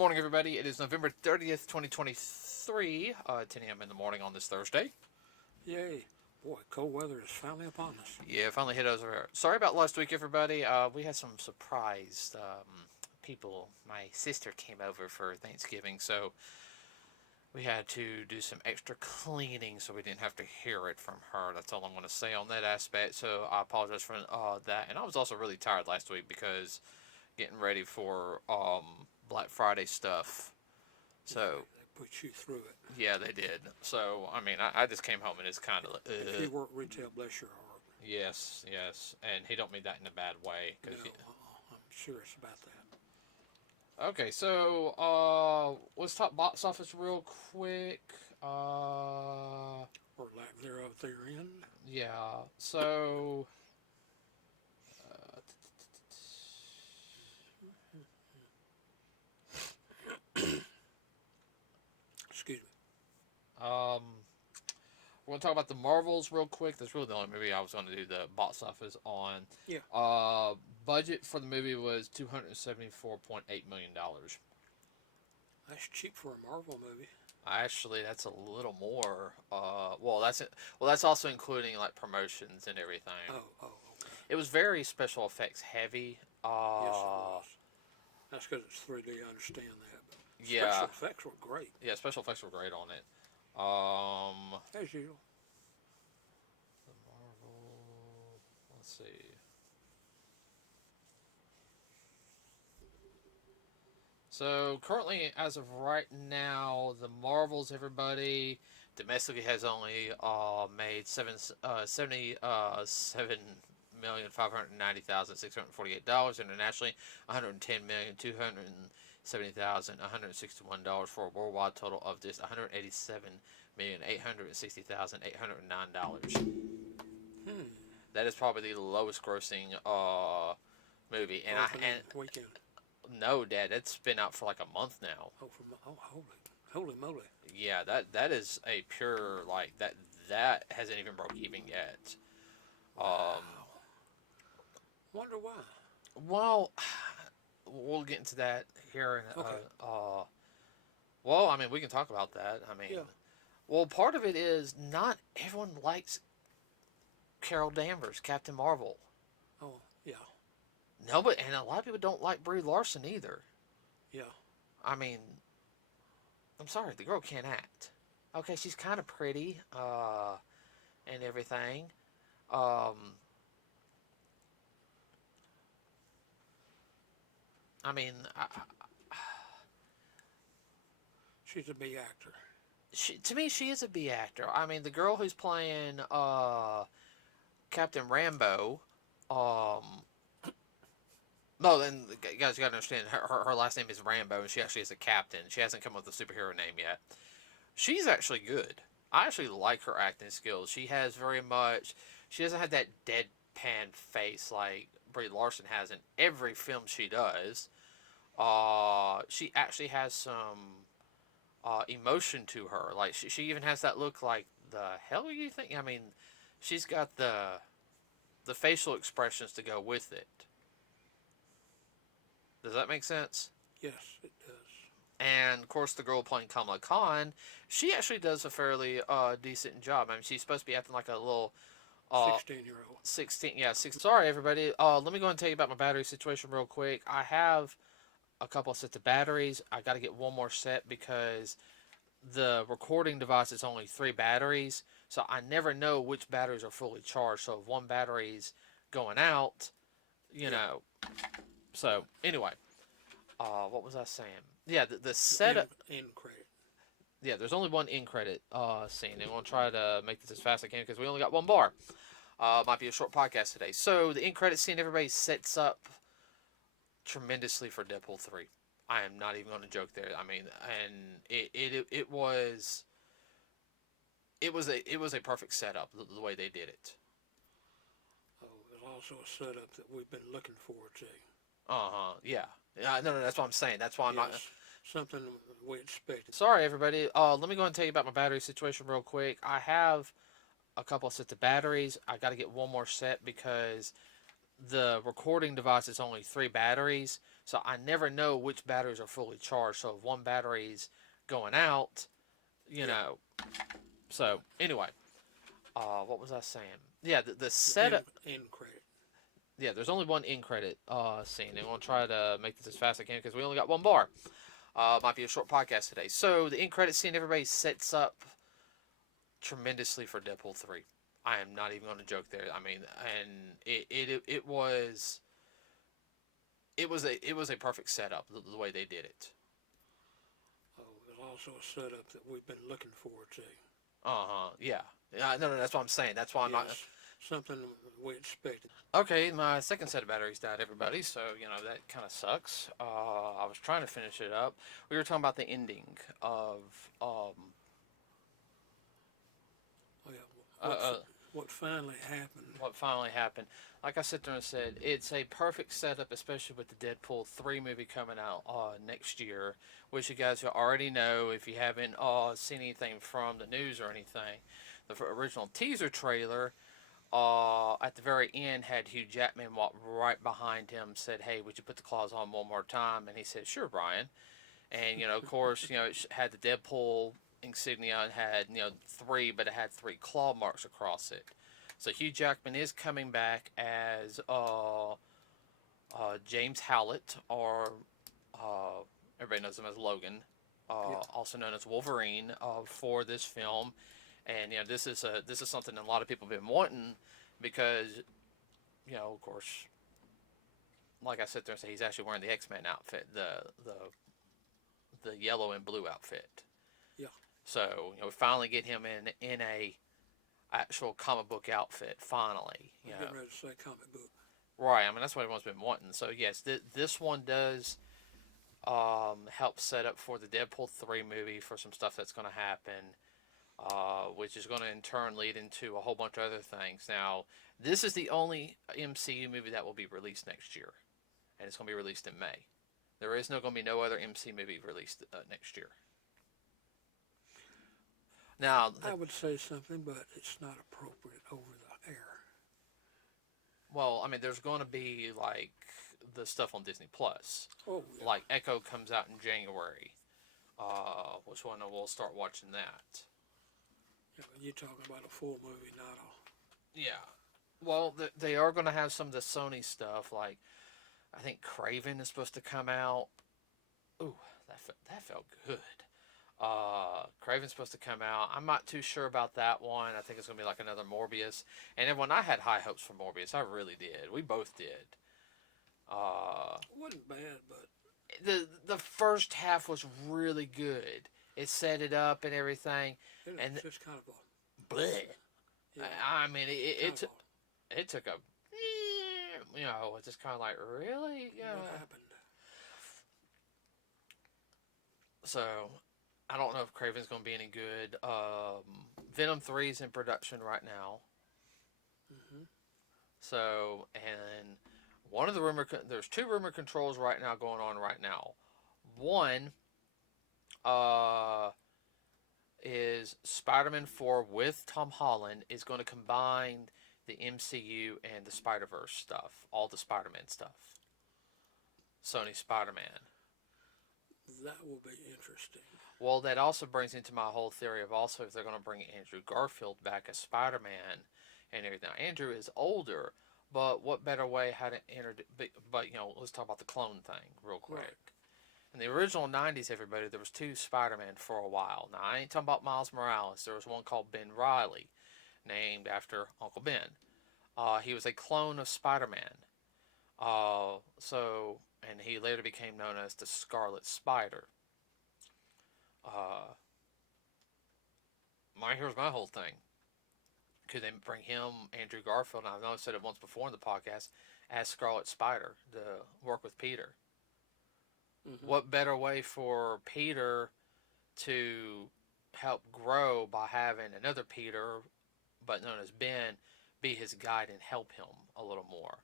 morning, everybody. It is November 30th, 2023, 10 a.m. in the morning on this Thursday. Yay. Boy, cold weather is finally upon us. Yeah, finally hit us over. Sorry about last week, everybody. We had some surprised people. My sister came over for Thanksgiving, so we had to do some extra cleaning so we didn't have to hear it from her. That's all I'm going to say on that aspect, so I apologize for that. And I was also really tired last week because getting ready for Black Friday stuff. So They put you through it. yeah, they did. So I mean, I just came home and it's kind of. If you work retail, bless your heart. Yes, and he don't mean that in a bad way. No, I'm serious about that. Okay, so let's talk box office real quick. Or lack thereof therein. Yeah. So. Excuse me. We're gonna talk about the Marvels real quick. That's really the only movie I was gonna do the box office on. Yeah. Budget for the movie was $274.8 million. That's cheap for a Marvel movie. Actually, that's a little more. That's also including like promotions and everything. Oh, okay. It was very special effects heavy. Yes, it was. That's because it's 3D. I understand that. But Yeah. special effects were great. Yeah, special effects were great on it. As usual. The Marvel. Let's see. So currently, as of right now, the Marvels, everybody, domestically has only made $77,590,648. Internationally, $110,270,161 for a worldwide total of just $187,860,809. That is probably the lowest grossing movie, and weekend. No, Dad, it's been out for like a month now. Holy moly! Yeah, that is a pure that hasn't even broke even yet. Wow. Wonder why. Well, we'll get into that here. Okay. Well, I mean, we can talk about that. I mean, yeah. Well, part of it is not everyone likes Carol Danvers, Captain Marvel. Oh, yeah. No, and a lot of people don't like Brie Larson either. Yeah. I mean, I'm sorry, the girl can't act. Okay, she's kind of pretty, and everything. I mean, she's a B actor. To me, she is a B actor. I mean, the girl who's playing Captain Rambo, no, then guys, you gotta understand her last name is Rambo, and she actually is a captain. She hasn't come up with a superhero name yet. She's actually good. I actually like her acting skills. She has very much. She doesn't have that deadpan face like Brie Larson has in every film she does. She actually has some emotion to her. Like she even has that look. Like the hell are you think? I mean, she's got the facial expressions to go with it. Does that make sense? Yes, it does. And, of course, the girl playing Kamala Khan, she actually does a fairly decent job. I mean, she's supposed to be acting like a little... 16-year-old. 16, yeah. Sorry, everybody. Let me go and tell you about my battery situation real quick. I have a couple of sets of batteries. I got to get one more set because the recording device is only 3 batteries. So I never know which batteries are fully charged. So if one battery's going out, you know... So, anyway, what was I saying? Yeah, the setup... End credit. Yeah, there's only one end credit scene, and we'll try to make this as fast as I can because we only got one bar. Might be a short podcast today. So, the end credit scene, everybody sets up tremendously for Deadpool 3. I am not even going to joke there. I mean, and it was a perfect setup, the way they did it. Oh, there's also a setup that we've been looking forward to. Yeah. No, that's what I'm saying. That's why I'm not... Something we expected. Sorry, everybody. Let me go and tell you about my battery situation real quick. I have a couple of sets of batteries. I got to get one more set because the recording device is only 3 batteries. So I never know which batteries are fully charged. So if one battery's going out, you Yeah. know. So anyway, what was I saying? Yeah, the The setup. end credit. Yeah, there's only one end credit scene, and I'm gonna try to make this as fast as I can because we only got one bar. Might be a short podcast today. So the end credit scene, everybody sets up tremendously for Deadpool 3. I am not even going to joke there. I mean, and it was a perfect setup the way they did it. Oh, it was also a setup that we've been looking forward to. Yeah. Yeah. No, that's what I'm saying. That's why I'm not. Yes, something we expected. Okay, my second set of batteries died, everybody. So that kind of sucks. I was trying to finish it up. We were talking about the ending of Oh, yeah, uh, uh, what finally happened. what finally happened. Like I sit there and said, it's a perfect setup, especially with the Deadpool 3 movie coming out next year, which you guys already know if you haven't seen anything from the news or anything. The original teaser trailer at the very end had Hugh Jackman walk right behind him, said, "Hey, would you put the claws on one more time?" And he said, "Sure, Brian." And of course, it had the Deadpool insignia. It had 3, but it had 3 claw marks across it. So Hugh Jackman is coming back as James Howlett, or everybody knows him as Logan, Yeah. also known as Wolverine, for this film. And this is something that a lot of people have been wanting because of course, like I sit there and say, he's actually wearing the X-Men outfit, the yellow and blue outfit. Yeah. So we finally get him in a actual comic book outfit. Finally, I'm getting ready to say comic book. right? I mean, that's what everyone's been wanting. So yes, this one does help set up for the Deadpool 3 movie for some stuff that's going to happen. Which is going to in turn lead into a whole bunch of other things. Now, this is the only MCU movie that will be released next year, and it's going to be released in May. There is going to be no other MC movie released next year. Now, I would say something, but it's not appropriate over the air. well, I mean, there's going to be like the stuff on Disney Plus. Oh, yeah. Like Echo comes out in January, which one we'll start watching that. Yeah, you're talking about a full movie, not a. Yeah. Well, they are going to have some of the Sony stuff. Like, I think Craven is supposed to come out. Ooh, that felt good. Craven's supposed to come out. I'm not too sure about that one. I think it's going to be like another Morbius. And when I had high hopes for Morbius, I really did. We both did. It wasn't bad, but The first half was really good. It set it up and everything. and it's just kind of a. Bleh. Yeah, I mean, it took a, it's just kind of like, really? Yeah. what happened? So, I don't know if Craven's going to be any good. Venom 3 is in production right now. Mm-hmm. So, and one of the there's 2 rumor controls right now going on right now. One, is Spider-Man 4 with Tom Holland is going to combine the MCU and the Spider-Verse stuff, all the Spider-Man stuff. Sony Spider-Man. That will be interesting. Well, that also brings into my whole theory of also if they're going to bring Andrew Garfield back as Spider-Man and everything. Now, Andrew is older, but what better way how to but let's talk about the clone thing real quick. Right. In the original 90s, everybody, there was 2 Spider-Man for a while. Now, I ain't talking about Miles Morales. There was one called Ben Reilly, named after Uncle Ben. He was a clone of Spider-Man. And he later became known as the Scarlet Spider. Here's my whole thing. Could they bring him, Andrew Garfield, and I know I said it once before in the podcast, as Scarlet Spider to work with Peter? Mm-hmm. What better way for Peter to help grow by having another Peter, but known as Ben, be his guide and help him a little more?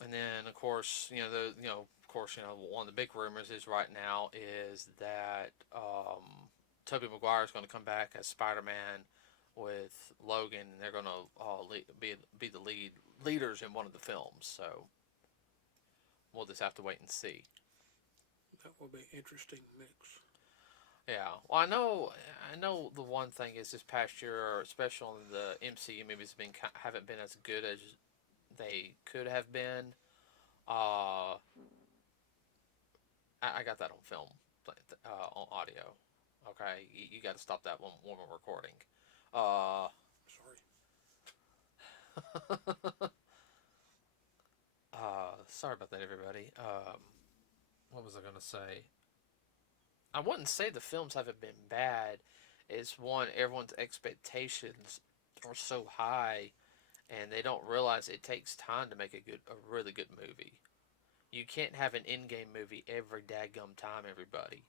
And then of course, one of the big rumors is right now is that Tobey Maguire is going to come back as Spider-Man with Logan, and they're gonna be the leaders in one of the films. So we'll just have to wait and see. That will be interesting mix. Yeah, well, I know. The one thing is this past year, especially the MCU movies, haven't been as good as they could have been. Uh, I got that on film, on audio. Okay, you got to stop that when we're recording. Uh, Sorry. sorry about that, everybody. What was I gonna say? I wouldn't say the films haven't been bad. It's one, everyone's expectations are so high, and they don't realize it takes time to make a really good movie. You can't have an in-game movie every daggum time, everybody.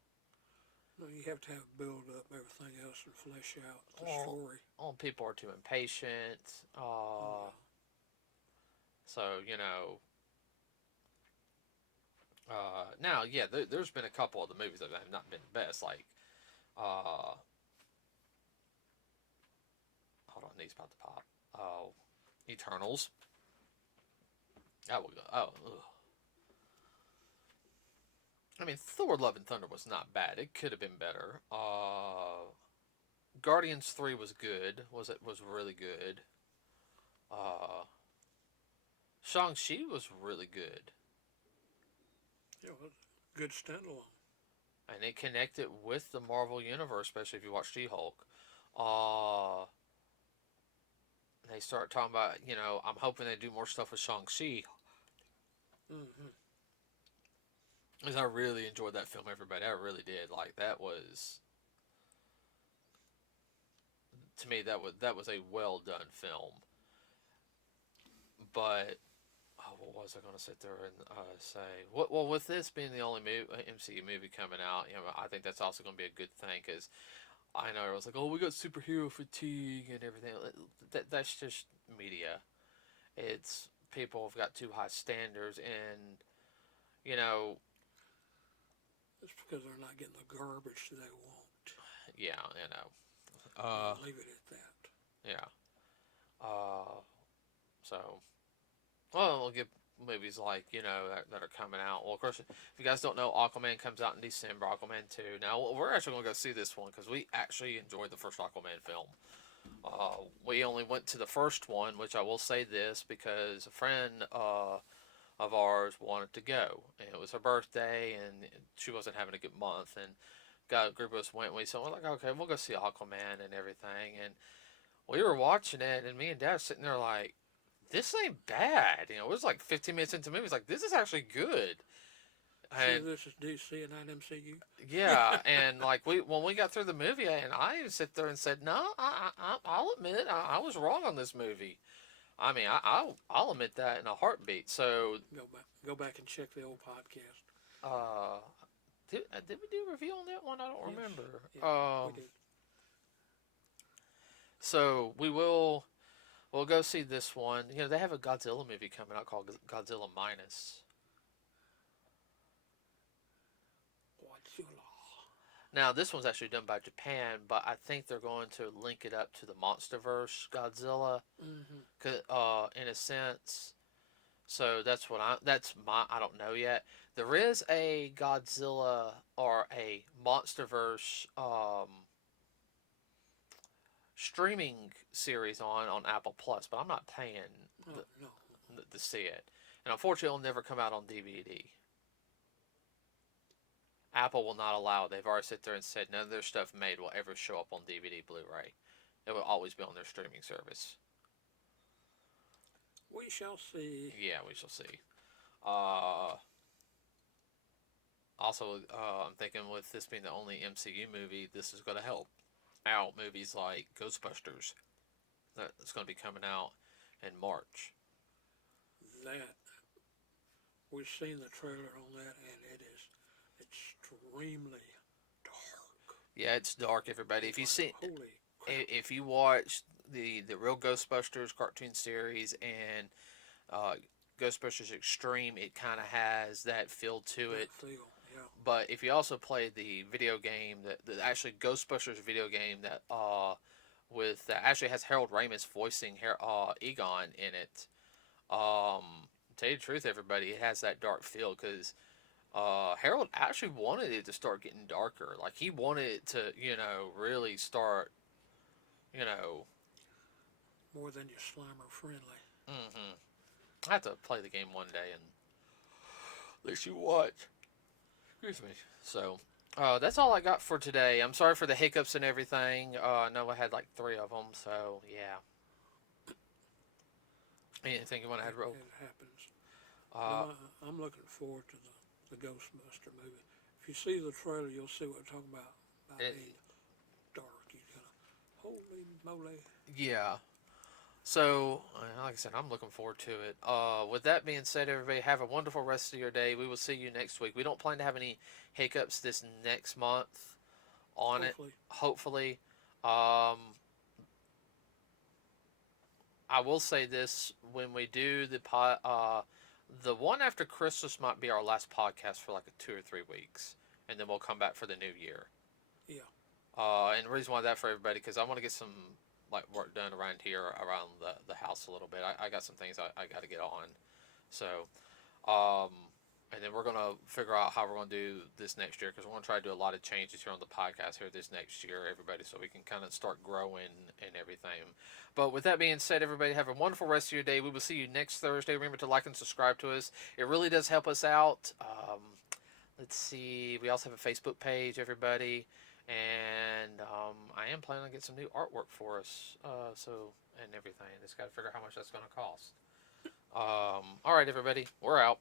No, you have to have build up everything else and flesh out the All, story. all people are too impatient. Yeah. So now, yeah, there's been a couple of the movies that have not been the best. Like, hold on, knees about to pop. Eternals. That will go. Oh, ugh. I mean, Thor: Love and Thunder was not bad. It could have been better. Guardians 3 was good. Was really good. Uh, Shang-Chi was really good. Yeah, well, good standalone. And it connected with the Marvel Universe, especially if you watch She-Hulk. Uh, they start talking about, I'm hoping they do more stuff with Shang-Chi. Mm-hmm. Because I really enjoyed that film, everybody. I really did. Like, that was, to me, that was a well done film. But what was I going to sit there and say? Well, with this being the only MCU movie coming out, I think that's also going to be a good thing because I know everyone's like, oh, we got superhero fatigue and everything. That's just media. It's people have got too high standards, and you know, It's because they're not getting the garbage they want. yeah, Leave it at that. yeah. So, well, we'll get movies like that are coming out. Well, of course, if you guys don't know, Aquaman comes out in December. Aquaman 2. Now we're actually gonna go see this one because we actually enjoyed the first Aquaman film. We only went to the first one, which I will say this because a friend of ours wanted to go, and it was her birthday, and she wasn't having a good month, and got a group of us went. So we're like, okay, we'll go see Aquaman and everything, and we were watching it, and me and Dad sitting there like, this ain't bad. It was like 15 minutes into the movie. It's like, this is actually good. See, And this is DC and not MCU. yeah, and like when we got through the movie, and I even sit there and said, no, I'll admit I was wrong on this movie. I mean, I'll admit that in a heartbeat. So Go back and check the old podcast. uh, did we do a review on that one? I don't remember. Yeah, we did. So we'll go see this one. They have a Godzilla movie coming out called Godzilla Minus. Now, this one's actually done by Japan, but I think they're going to link it up to the MonsterVerse Godzilla, Mm-hmm. in a sense. So I don't know yet. There is a Godzilla or a MonsterVerse streaming series on Apple Plus, but I'm not paying No. to see it. And unfortunately, it'll never come out on DVD. Apple will not allow it. They've already sit there and said none of their stuff made will ever show up on DVD, Blu-ray. It will always be on their streaming service. We shall see. Yeah, we shall see. Uh, Also, I'm thinking with this being the only MCU movie, this is going to help out movies like Ghostbusters. That's going to be coming out in March. That we've seen the trailer on that, and it is extremely dark. Yeah, it's dark, everybody. If you see, holy crap. if you watch the real Ghostbusters cartoon series and Ghostbusters Extreme, it kind of has that feel to it. Feel, yeah. But if you also play the video game, the actually Ghostbusters video game that with that actually has Harold Ramis voicing Egon in it. To tell you the truth, everybody, it has that dark feel because Harold actually wanted it to start getting darker. Like he wanted it to, really start, you know. More than your Slimer friendly. hmm I have to play the game one day and let you watch. Excuse me. So, that's all I got for today. I'm sorry for the hiccups and everything. I know I had like 3 of them, so yeah. Anything you want to add, Ro? It happens. Uh, No, I'm looking forward to the Ghostbuster movie. If you see the trailer, you'll see what I'm talking about. About it, being dark. You kind of, holy moly. yeah. So, like I said, I'm looking forward to it. With that being said, everybody, have a wonderful rest of your day. We will see you next week. We don't plan to have any hiccups this next month on it. Hopefully. Hopefully. Um, I will say this when we do the one after Christmas might be our last podcast for like 2 or 3 weeks, and then we'll come back for the new year. Yeah. And the reason why that for everybody because I want to get some like work done around here around the house a little bit. I got some things I got to get on, so um, and then we're gonna figure out how we're gonna do this next year because we're gonna try to do a lot of changes here on the podcast here this next year, everybody, so we can kind of start growing and everything. But with that being said, everybody have a wonderful rest of your day. We will see you next Thursday. Remember to like and subscribe to us. It really does help us out. Let's see. We also have a Facebook page, everybody. And I am planning on getting some new artwork for us. And everything. Just got to figure out how much that's going to cost. All right, everybody. We're out.